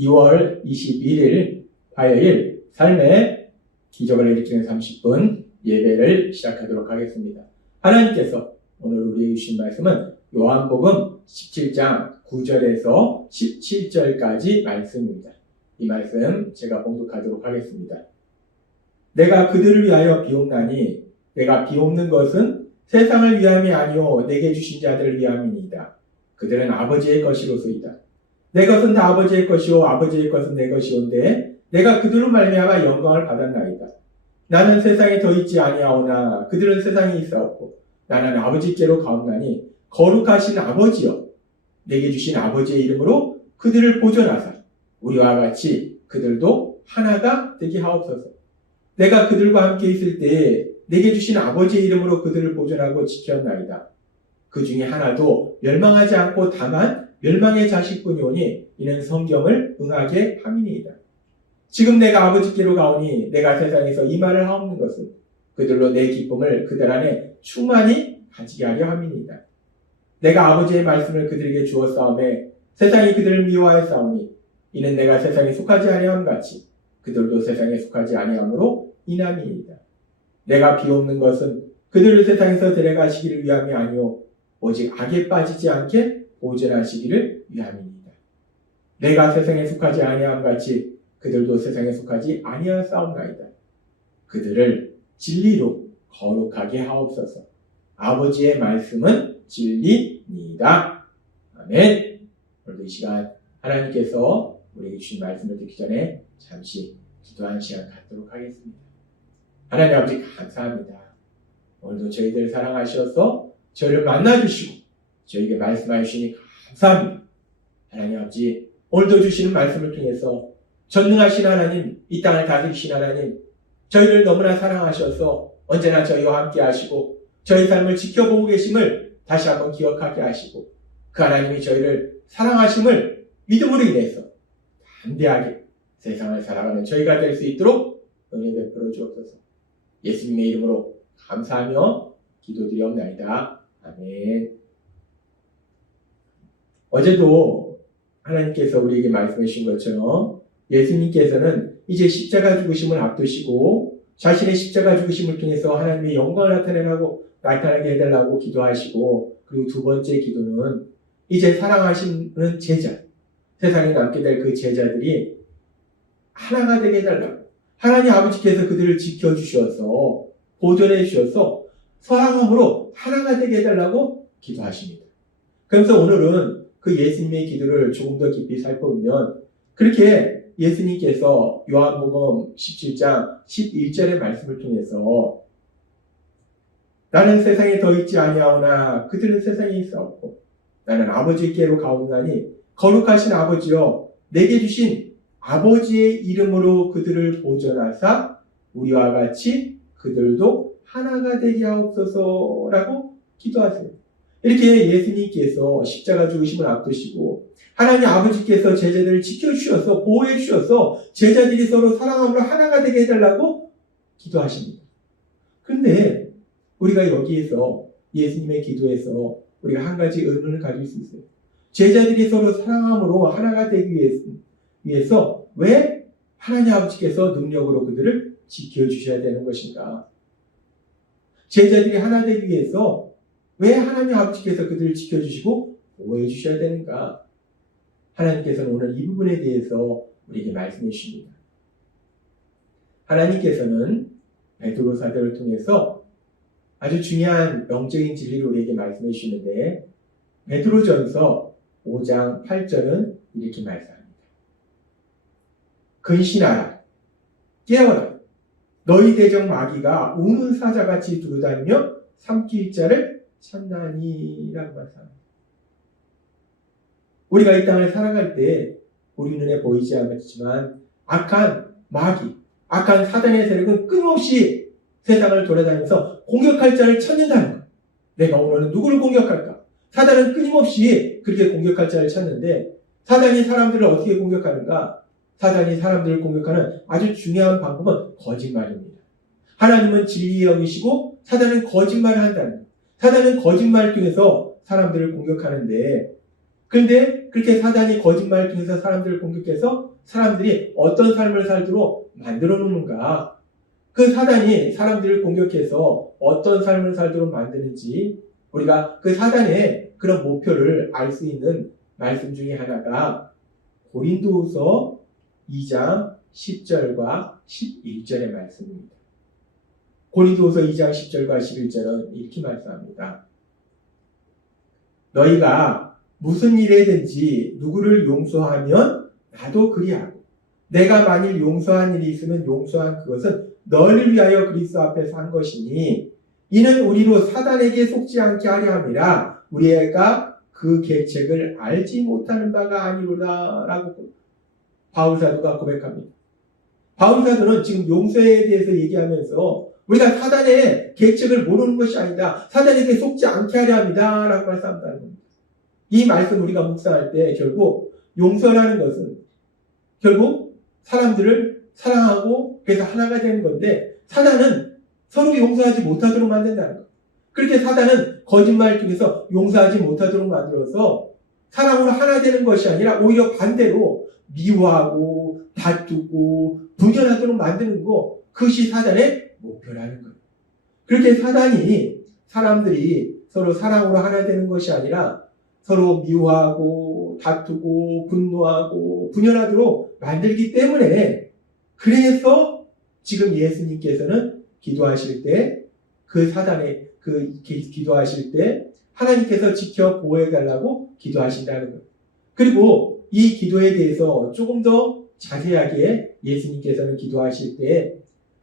2월 21일 화요일 삶의 기적을 일으키는 30분 예배를 시작하도록 하겠습니다. 하나님께서 오늘 우리에게 주신 말씀은 요한복음 17장 9절에서 17절까지 말씀입니다. 이 말씀 제가 봉독하도록 하겠습니다. 내가 그들을 위하여 비옵나니 내가 비옵는 것은 세상을 위함이 아니요 내게 주신 자들을 위함이니이다. 그들은 아버지의 것이로소이다. 내 것은 다 아버지의 것이요 아버지의 것은 내 것이온데 내가 그들로 말미암아 영광을 받았나이다. 나는 세상에 더 있지 아니하오나 그들은 세상에 있사옵고 나는 아버지께로 가옵나니 거룩하신 아버지여 내게 주신 아버지의 이름으로 그들을 보존하사 우리와 같이 그들도 하나가 되게 하옵소서. 내가 그들과 함께 있을 때에 내게 주신 아버지의 이름으로 그들을 보존하고 지켰나이다. 그 중에 하나도 멸망하지 않고 다만 멸망의 자식뿐이오니 이는 성경을 응하게 함이니이다. 지금 내가 아버지께로 가오니 내가 세상에서 이 말을 하옵는 것은 그들로 내 기쁨을 그들 안에 충만히 가지게 하려 함이니이다. 내가 아버지의 말씀을 그들에게 주었사오매 세상이 그들을 미워하였사오니 이는 내가 세상에 속하지 아니함 같이 그들도 세상에 속하지 아니함으로 인함이니이다. 내가 비옵는 것은 그들을 세상에서 데려가시기를 위함이 아니오 오직 악에 빠지지 않게 보존하시기를 위함이니이다. 내가 세상에 속하지 아니함 같이 그들도 세상에 속하지 아니하사옵나이다. 그들을 진리로 거룩하게 하옵소서. 아버지의 말씀은 진리니이다. 아멘. 오늘도 이 시간 하나님께서 우리에게 주신 말씀을 듣기 전에 잠시 기도하는 시간 갖도록 하겠습니다. 하나님 아버지 감사합니다. 오늘도 저희들 사랑하셔서 저희를 만나주시고 저희에게 말씀해 주시니 감사합니다. 하나님 아버지 오늘도 주시는 말씀을 통해서 전능하신 하나님, 이 땅을 다스리신 하나님, 저희를 너무나 사랑하셔서 언제나 저희와 함께 하시고 저희 삶을 지켜보고 계심을 다시 한번 기억하게 하시고 그 하나님이 저희를 사랑하심을 믿음으로 인해서 담대하게 세상을 살아가는 저희가 될 수 있도록 은혜 베풀어 주옵소서. 예수님의 이름으로 감사하며 기도드리옵나이다. 아멘. 어제도 하나님께서 우리에게 말씀해 주신 것처럼 예수님께서는 이제 십자가 죽으심을 앞두시고 자신의 십자가 죽으심을 통해서 하나님의 영광을 나타나게 해달라고 기도하시고 그리고 두 번째 기도는 이제 사랑하시는 제자, 세상에 남게 될 그 제자들이 하나가 되게 해달라고 하나님 아버지께서 그들을 지켜주셔서 보존해 주셔서 사랑함으로 하나가 되게 해달라고 기도하십니다. 그래서 오늘은 그 예수님의 기도를 조금 더 깊이 살펴보면 그렇게 예수님께서 요한복음 17장 11절의 말씀을 통해서 나는 세상에 더 있지 아니하오나 그들은 세상에 있사옵고 나는 아버지께로 가옵나니 거룩하신 아버지여 내게 주신 아버지의 이름으로 그들을 보존하사 우리와 같이 그들도 하나가 되게 하옵소서라고 기도하세요. 이렇게 예수님께서 십자가 죽으심을 앞두시고 하나님 아버지께서 제자들을 지켜주셔서 보호해 주셔서 제자들이 서로 사랑함으로 하나가 되게 해달라고 기도하십니다. 그런데 우리가 여기에서 예수님의 기도에서 우리가 한 가지 의문을 가질 수 있어요. 제자들이 서로 사랑함으로 하나가 되기 위해서 왜 하나님 아버지께서 능력으로 그들을 지켜주셔야 되는 것인가? 제자들이 하나 되기 위해서 왜 하나님 아버지께서 그들을 지켜주시고 보호해 주셔야 되는가? 하나님께서는 오늘 이 부분에 대해서 우리에게 말씀해 주십니다. 하나님께서는 베드로 사도를 통해서 아주 중요한 영적인 진리를 우리에게 말씀해 주시는데 베드로전서 5장 8절은 이렇게 말씀합니다. 근신하라 깨어라 너희 대적 마귀가 우는 사자같이 두루다니며 삼킬 자를 찾나니 라고 말씀합니다. 우리가 이 땅을 살아갈 때 우리 눈에 보이지 않지만 악한 마귀, 악한 사단의 세력은 끊임없이 세상을 돌아다니면서 공격할 자를 찾는다는 것. 내가 오늘은 누구를 공격할까? 사단은 끊임없이 그렇게 공격할 자를 찾는데 사단이 사람들을 어떻게 공격하는가? 사단이 사람들을 공격하는 아주 중요한 방법은 거짓말입니다. 하나님은 진리의 영이시고 사단은 거짓말을 한다는 것. 사단은 거짓말을 통해서 사람들을 공격하는데 그런데 그렇게 사단이 거짓말을 통해서 사람들을 공격해서 사람들이 어떤 삶을 살도록 만들어 놓는가? 그 사단이 사람들을 공격해서 어떤 삶을 살도록 만드는지 우리가 그 사단의 그런 목표를 알 수 있는 말씀 중에 하나가 고린도후서 2장 10절과 11절의 말씀입니다. 고린도후서 2장 10절과 11절은 이렇게 말씀합니다. 너희가 무슨 일에든지 누구를 용서하면 나도 그리하고 내가 만일 용서한 일이 있으면 용서한 그것은 너를 위하여 그리스도 앞에서 한 것이니 이는 우리로 사단에게 속지 않게 하려 함이라 우리가 그 계책을 알지 못하는 바가 아니로다 라고 바울사도가 고백합니다. 바울사도는 지금 용서에 대해서 얘기하면서 우리가 사단의 계책을 모르는 것이 아니다. 사단에게 속지 않게 하려 합니다. 라고 말씀한다는 겁니다. 이 말씀 우리가 묵상할 때 결국 용서라는 것은 결국 사람들을 사랑하고 그래서 하나가 되는 건데 사단은 서로 용서하지 못하도록 만든다는 것. 그렇게 사단은 거짓말 중에서 용서하지 못하도록 만들어서 사랑으로 하나 되는 것이 아니라 오히려 반대로 미워하고 다투고 분열하도록 만드는 것. 그것이 사단의 목표라는 거예요. 그렇게 사단이 사람들이 서로 사랑으로 하나 되는 것이 아니라 서로 미워하고 다투고 분노하고 분열하도록 만들기 때문에 그래서 지금 예수님께서는 기도하실 때 그 사단의 기도하실 때 하나님께서 지켜 보호해달라고 기도하신다는 거예요. 그리고 이 기도에 대해서 조금 더 자세하게 예수님께서는 기도하실 때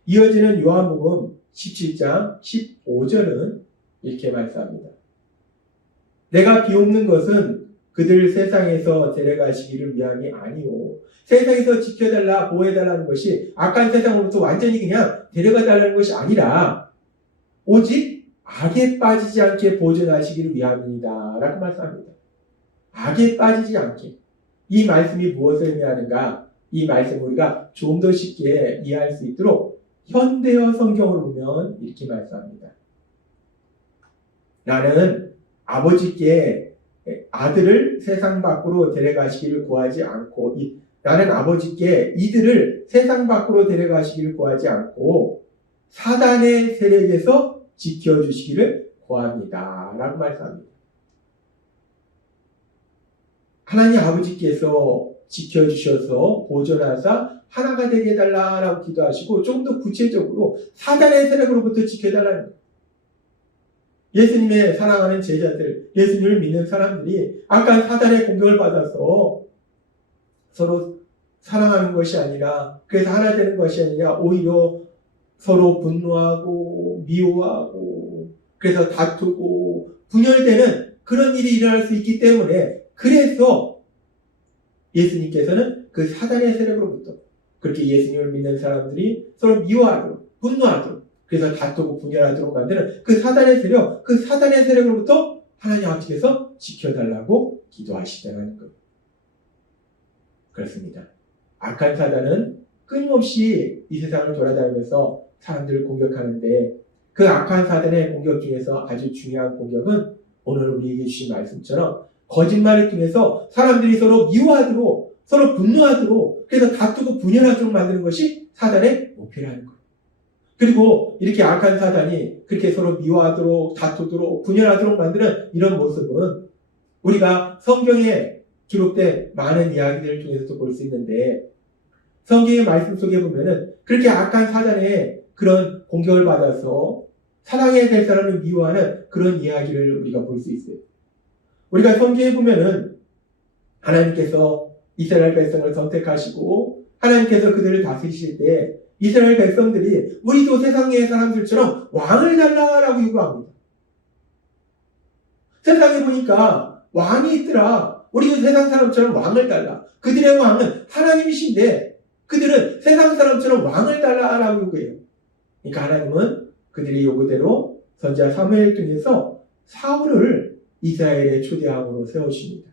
이어지는 요한복음 17장 15절은 이렇게 말씀합니다. 내가 비옵는 것은 그들 세상에서 데려가시기를 위함이 아니오. 세상에서 지켜달라 보호해달라는 것이 악한 세상으로부터 완전히 그냥 데려가달라는 것이 아니라 오직 악에 빠지지 않게 보존하시기를 위함이다 라고 말씀합니다. 악에 빠지지 않게. 이 말씀이 무엇을 의미하는가? 이 말씀을 우리가 좀 더 쉽게 이해할 수 있도록 현대어 성경을 보면 이렇게 말씀합니다. 나는 아버지께 아들을 세상 밖으로 데려가시기를 구하지 않고 나는 아버지께 이들을 세상 밖으로 데려가시기를 구하지 않고 사단의 세력에서 지켜주시기를 구합니다 라고 말씀합니다. 하나님 아버지께서 지켜주셔서 보존하사 하나가 되게 해달라고 기도하시고 좀 더 구체적으로 사단의 세력으로부터 지켜달라는 거예요. 예수님의 사랑하는 제자들, 예수님을 믿는 사람들이 아까 사단의 공격을 받아서 서로 사랑하는 것이 아니라 그래서 하나 되는 것이 아니라 오히려 서로 분노하고 미워하고 그래서 다투고 분열되는 그런 일이 일어날 수 있기 때문에 그래서 예수님께서는 그 사단의 세력으로부터 그렇게 예수님을 믿는 사람들이 서로 미워하도록 분노하도록 그래서 다투고 분열하도록 만드는 그 사단의 세력, 그 사단의 세력으로부터 하나님 아버지께서 지켜달라고 기도하시다는 거예요. 그렇습니다. 악한 사단은 끊임없이 이 세상을 돌아다니면서 사람들을 공격하는데 그 악한 사단의 공격 중에서 아주 중요한 공격은 오늘 우리에게 주신 말씀처럼 거짓말을 통해서 사람들이 서로 미워하도록 서로 분노하도록 그래서 다투고 분열하도록 만드는 것이 사단의 목표라는 거예요. 그리고 이렇게 악한 사단이 그렇게 서로 미워하도록 다투도록 분열하도록 만드는 이런 모습은 우리가 성경에 기록된 많은 이야기들을 통해서도 볼 수 있는데 성경의 말씀 속에 보면은 그렇게 악한 사단의 그런 공격을 받아서 사랑해야 될 사람을 미워하는 그런 이야기를 우리가 볼 수 있어요. 우리가 성경에 보면은 하나님께서 이스라엘 백성을 선택하시고 하나님께서 그들을 다스리실 때 이스라엘 백성들이 우리도 세상의 사람들처럼 왕을 달라라고 요구합니다. 세상에 보니까 왕이 있더라. 우리도 세상 사람처럼 왕을 달라. 그들의 왕은 하나님이신데 그들은 세상 사람처럼 왕을 달라라고 요구해요. 그러니까 하나님은 그들의 요구대로 선지자 사무엘 통해서 사울을 이스라엘의 초대왕으로 세우십니다.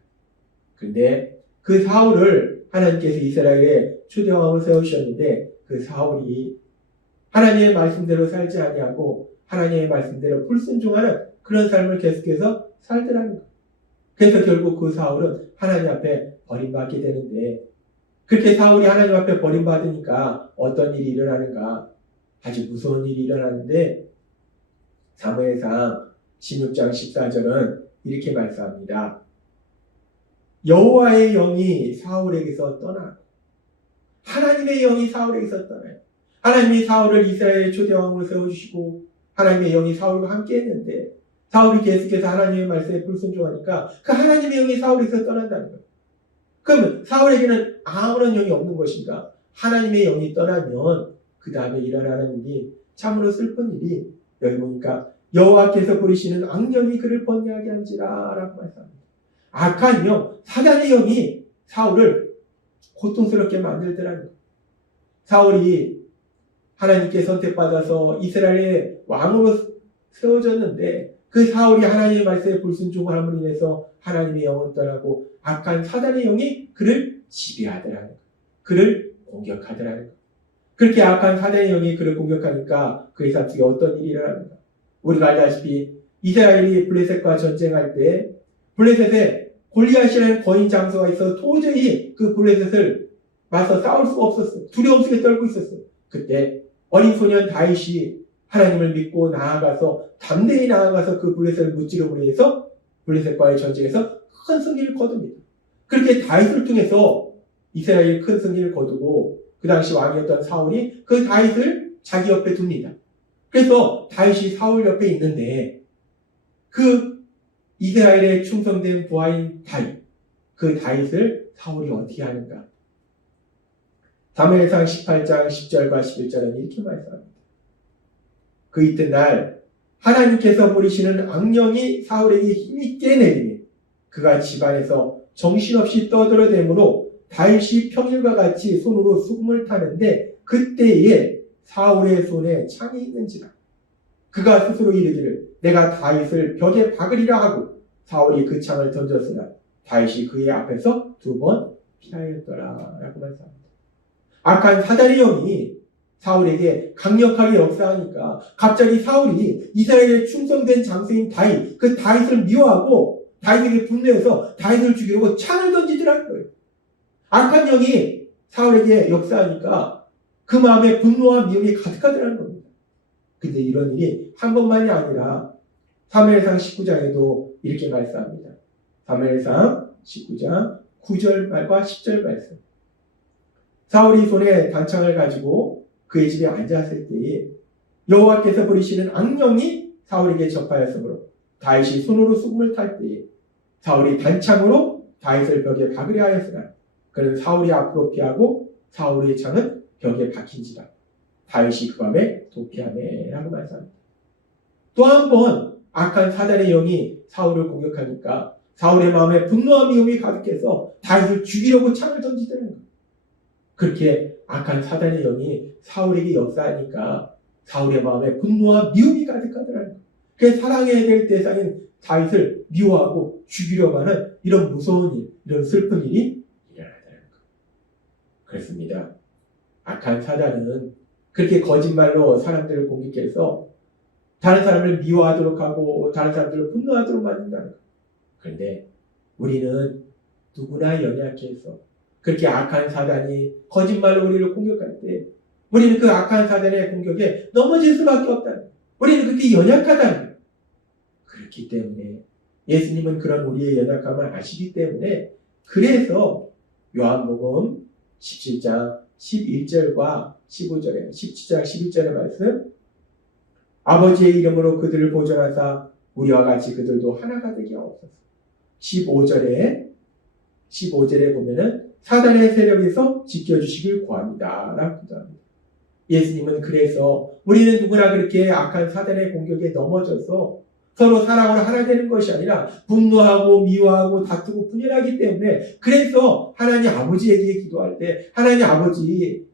그런데 그 사울을 하나님께서 이스라엘의 초대왕으로 세우셨는데 그 사울이 하나님의 말씀대로 살지 아니하고 하나님의 말씀대로 불순종하는 그런 삶을 계속해서 살더라는 거예요. 그래서 결국 그 사울은 하나님 앞에 버림받게 되는데 그렇게 사울이 하나님 앞에 버림받으니까 어떤 일이 일어나는가? 아주 무서운 일이 일어나는데 사무엘상 16장 14절은 이렇게 말씀합니다. 여호와의 영이 사울에게서 떠나고 하나님의 영이 사울에게서 떠나요. 하나님이 사울을 이스라엘의 초대왕으로 세워주시고 하나님의 영이 사울과 함께 했는데 사울이 계속해서 하나님의 말씀에 불순종하니까 그 하나님의 영이 사울에게서 떠난다는 거예요. 그럼 사울에게는 아무런 영이 없는 것인가? 하나님의 영이 떠나면 그 다음에 일어나는 일이 참으로 슬픈 일이 여기 보니까 여호와께서 부리시는 악령이 그를 번뇌하게 한지라 라고 말씀합니다. 악한 영, 사단의 영이 사울을 고통스럽게 만들더라는 거예요. 사울이 하나님께 선택받아서 이스라엘의 왕으로 세워졌는데 그 사울이 하나님의 말씀에 불순종함으로 인해서 하나님의 영은 떠나고 악한 사단의 영이 그를 지배하더라는 거예요. 그를 공격하더라는 거예요. 그렇게 악한 사단의 영이 그를 공격하니까 그의 삶 속에 어떤 일이 일어납니까? 우리가 알다시피 이스라엘이 블레셋과 전쟁할 때 블레셋에 골리앗이라는 거인 장수가 있어 도저히 그 블레셋을 맞서 싸울 수가 없었어요. 두려움 속에 떨고 있었어요. 그때 어린 소년 다윗이 하나님을 믿고 나아가서 담대히 나아가서 그 블레셋을 무찌름으로 해서 블레셋과의 전쟁에서 큰 승리를 거둡니다. 그렇게 다윗을 통해서 이스라엘이 큰 승리를 거두고 그 당시 왕이었던 사울이 그 다윗을 자기 옆에 둡니다. 그래서 다윗이 사울 옆에 있는데 그 이스라엘의 충성된 부하인 다윗, 그 다윗을 사울이 어떻게 하는가? 사무엘상 18장 10절과 11절은 이렇게 말씀합니다. 그 이튿날 하나님께서 부리시는 악령이 사울에게 힘있게 내리니 그가 집안에서 정신없이 떠들어대므로 다윗이 평일과 같이 손으로 수금을 타는데 그때에 사울의 손에 창이 있는지라. 그가 스스로 이르기를 내가 다윗을 벽에 박으리라 하고 사울이 그 창을 던졌으나 다윗이 그의 앞에서 2번 피하였더라 라고 말씀합니다. 악한 사단의 영이 사울에게 강력하게 역사하니까 갑자기 사울이 이스라엘의 충성된 장수인 다윗, 그 다윗을 미워하고 다윗에게 분노해서 다윗을 죽이려고 창을 던지더라는 거예요. 악한 영이 사울에게 역사하니까 그 마음에 분노와 미움이 가득하더라는 겁니다. 근데 이런 일이 한 번만이 아니라 사무엘상 19장에도 이렇게 말씀합니다. 사무엘상 19장 9절 말과 10절 말씀. 사울이 손에 단창을 가지고 그의 집에 앉았을 때에 여호와께서 부리시는 악령이 사울에게 접하였으므로 다윗이 손으로 수금을 탈 때에 사울이 단창으로 다윗을 벽에 박으려 하였으나 그는 사울이 앞으로 피하고 사울의 창은 벽에 박힌지라. 다윗이 그 밤에 도피하네 라고 말씀합니다. 또 한 번 악한 사단의 영이 사울을 공격하니까 사울의 마음에 분노와 미움이 가득해서 다윗을 죽이려고 창을 던지더라는 거예요. 그렇게 악한 사단의 영이 사울에게 역사하니까 사울의 마음에 분노와 미움이 가득하더라는 거예요. 그래서 사랑해야 될 대상인 다윗을 미워하고 죽이려고 하는 이런 무서운 일, 이런 슬픈 일이 일어나더라는 거예요. 그렇습니다. 악한 사단은 그렇게 거짓말로 사람들을 공격해서 다른 사람을 미워하도록 하고 다른 사람들을 분노하도록 만든다는 거예요. 그런데 우리는 누구나 연약해서 그렇게 악한 사단이 거짓말로 우리를 공격할 때 우리는 그 악한 사단의 공격에 넘어질 수밖에 없다는 거예요. 우리는 그렇게 연약하다는 거예요. 그렇기 때문에 예수님은 그런 우리의 연약함을 아시기 때문에 그래서 요한복음 17장 11절과 15절에 17장 11절의 말씀 아버지의 이름으로 그들을 보존하사 우리와 같이 그들도 하나가 되게 하옵소서. 15절에 보면은 사단의 세력에서 지켜주시길 구합니다 라고 기도합니다. 예수님은 그래서 우리는 누구나 그렇게 악한 사단의 공격에 넘어져서 서로 사랑으로 하나 되는 것이 아니라 분노하고 미워하고 다투고 분열하기 때문에 그래서 하나님 아버지에게 기도할 때 하나님 아버지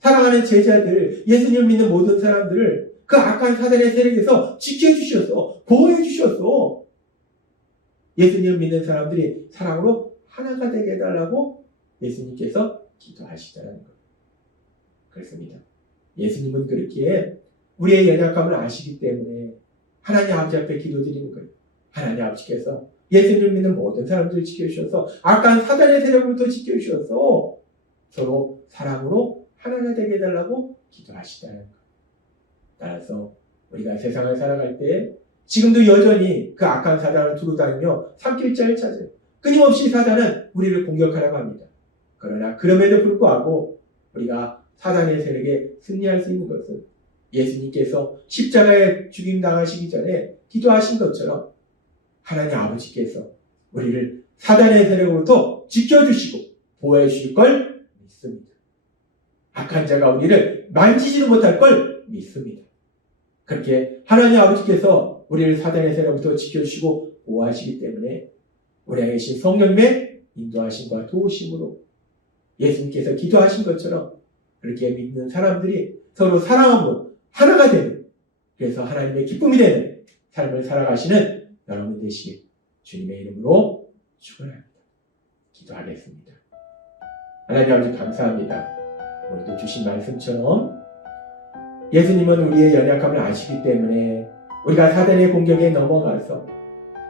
사랑하는 제자들 예수님을 믿는 모든 사람들을 그 악한 사단의 세력에서 지켜주셔서 보호해주셔서 예수님을 믿는 사람들이 사랑으로 하나가 되게 해달라고 예수님께서 기도하시다는 것. 그렇습니다. 예수님은 그렇게 우리의 연약함을 아시기 때문에 하나님 아버지 앞에 기도드리는 거예요. 하나님 아버지께서 예수님을 믿는 모든 사람들을 지켜주셔서 악한 사단의 세력으로부터 지켜주셔서 서로 사랑으로 하나가 되게 해달라고 기도하시다는 것. 따라서 우리가 세상을 살아갈 때 지금도 여전히 그 악한 사단을 두루 다니며 산길자를 찾아요. 끊임없이 사단은 우리를 공격하라고 합니다. 그러나 그럼에도 불구하고 우리가 사단의 세력에 승리할 수 있는 것은 예수님께서 십자가에 죽임당하시기 전에 기도하신 것처럼 하나님 아버지께서 우리를 사단의 세력으로부터 지켜주시고 보호해 주실 걸 믿습니다. 악한 자가 우리를 만지지도 못할 걸 믿습니다. 그렇게 하나님 아버지께서 우리를 사단의 세력부터 지켜주시고 보호하시기 때문에 우리 안에 계신 성령님의 인도하심과 도우심으로 예수님께서 기도하신 것처럼 그렇게 믿는 사람들이 서로 사랑함으로 하나가 되는, 그래서 하나님의 기쁨이 되는 삶을 살아가시는 여러분 되시길 주님의 이름으로 축원합니다. 기도하겠습니다. 하나님 아버지 감사합니다. 오늘도 주신 말씀처럼 예수님은 우리의 연약함을 아시기 때문에 우리가 사단의 공격에 넘어가서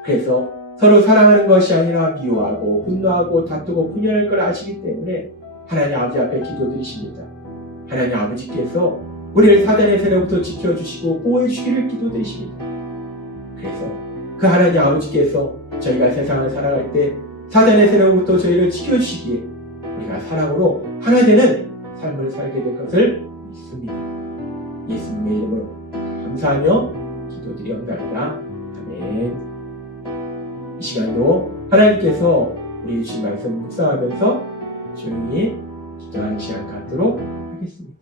그래서 서로 사랑하는 것이 아니라 미워하고 분노하고 다투고 분열할 걸 아시기 때문에 하나님 아버지 앞에 기도드리십니다. 하나님 아버지께서 우리를 사단의 세력부터 지켜주시고 보호해 주시기를 기도드리십니다. 그래서 그 하나님 아버지께서 저희가 세상을 살아갈 때 사단의 세력부터 저희를 지켜주시기에 우리가 사랑으로 하나 되는 삶을 살게 될 것을 믿습니다. 예수님의 이름으로 감사하며 기도드리옵나이다. 아멘. 이 시간도 하나님께서 우리 주신 말씀 묵상하면서 조용히 기도하는 시간 갖도록 하겠습니다.